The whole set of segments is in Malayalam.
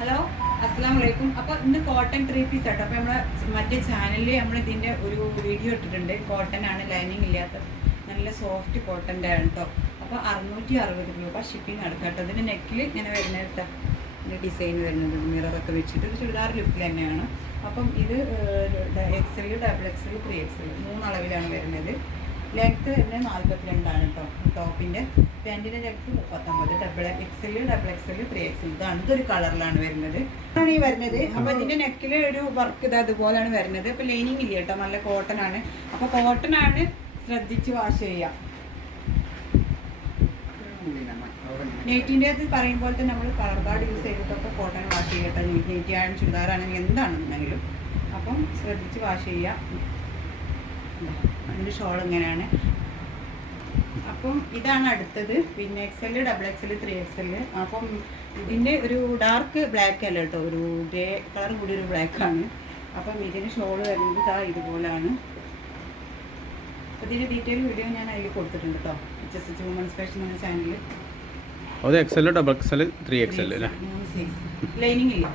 ഹലോ അസ്സലാമു അലൈക്കും. അപ്പോൾ ഇന്ന് കോട്ടൺ 3 പീസ് ആട്ടോ. അപ്പോൾ നമ്മുടെ മറ്റേ ചാനലിൽ നമ്മൾ ഇതിൻ്റെ ഒരു വീഡിയോ ഇട്ടിട്ടുണ്ട്. കോട്ടൺ ആണ്, ലൈനിങ് ഇല്ലാത്ത നല്ല സോഫ്റ്റ് കോട്ടൻ്റെ ആണ് കേട്ടോ. അപ്പോൾ 660 രൂപ ഷിപ്പിംഗ് അടുക്കാട്ടോ. ഇതിൻ്റെ നെക്കിൽ ഇങ്ങനെ വരുന്ന കേട്ടോ ഡിസൈൻ വരുന്നുണ്ട്, മിററൊക്കെ വെച്ചിട്ട് ചുരിദാർ ലുക്കിൽ തന്നെയാണ്. അപ്പം ഇത് XL, XXL, 3XL 3 അളവിലാണ് വരുന്നത്. ലെങ്ത്ത് തന്നെ 42 കേട്ടോ. ടോപ്പിൻ്റെ പാൻറ്റിൻ്റെ ലെങ്ത്ത് 39, XL, XXL, 3XL ഇതൊരു കളറിലാണ് വരുന്നത്. ആണ് ഈ വരുന്നത്. അപ്പോൾ ഇതിൻ്റെ നെക്കിൽ ഒരു വർക്ക് ഇത് അതുപോലെയാണ് വരുന്നത്. അപ്പോൾ ലൈനിങ് ഇല്ല കേട്ടോ, നല്ല കോട്ടൺ ആണ്. അപ്പോൾ കോട്ടൺ ആണ്, ശ്രദ്ധിച്ച് വാഷ് ചെയ്യാം. നെറ്റിൻ്റെ അത് പറയുമ്പോൾ തന്നെ നമ്മൾ കളർ കാർഡ് യൂസ് ചെയ്തിട്ടൊക്കെ കോട്ടൺ വാഷ് ചെയ്യട്ടെ. നെറ്റി ആണ്, ചുരിദാറാണെങ്കിൽ എന്താണെന്നുണ്ടെങ്കിലും. അപ്പം ശ്രദ്ധിച്ച് വാഷ് ചെയ്യാം. അതിൻ്റെ ഷോൾ ഇങ്ങനെയാണ്. അപ്പം ഇതാണ് അടുത്തത്. പിന്നെ XL, XXL, 3XL. അപ്പം ഇതിൻ്റെ ഒരു ഡാർക്ക് ബ്ലാക്ക് അല്ല കേട്ടോ, ഒരു ഗ്രേ കളർ കൂടി ഒരു ബ്ലാക്കാണ്. അപ്പം ഇതിന് ഷോൾ വരുന്നത് ഇതാ ഇതുപോലെയാണ്. അപ്പോൾ ഇതിൻ്റെ ഡീറ്റെയിൽ വീഡിയോ ഞാൻ അതിൽ കൊടുത്തിട്ടുണ്ട് കേട്ടോ, HSH വുമൻസ് ഫാഷൻ എന്ന ചാനലിൽ. അത് XL, XXL, 3XL അല്ലേ? ലൈനിങ് ഇല്ല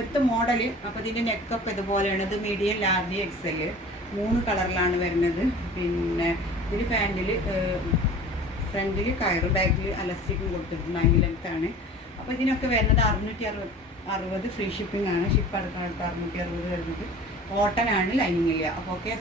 ഒറ്റ മോഡൽ. അപ്പോൾ ഇതിൻ്റെ നെക്കൊക്കെ ഇതുപോലെയാണ്. ഇത് മീഡിയം, ലാർജ്, XL 3 കളറിലാണ് വരുന്നത്. പിന്നെ ഇതിൽ പാൻറ്റിൽ ഫ്രണ്ടിൽ കയറ്, ബാക്കിൽ അലസ്റ്റിക്കും കൊടുത്തിട്ടുണ്ട്. 9 ലെങ്ത്താണ്. അപ്പോൾ ഇതിനൊക്കെ വരുന്നത് 660 ഫ്രീ ഷിപ്പിംഗ് ആണ്. ഷിപ്പ് അടുക്കാൾക്ക് 660 വരുന്നത്. കോട്ടൺ ആണ്, ലൈനിങ് ഇല്ല. അപ്പോൾ ഓക്കെ.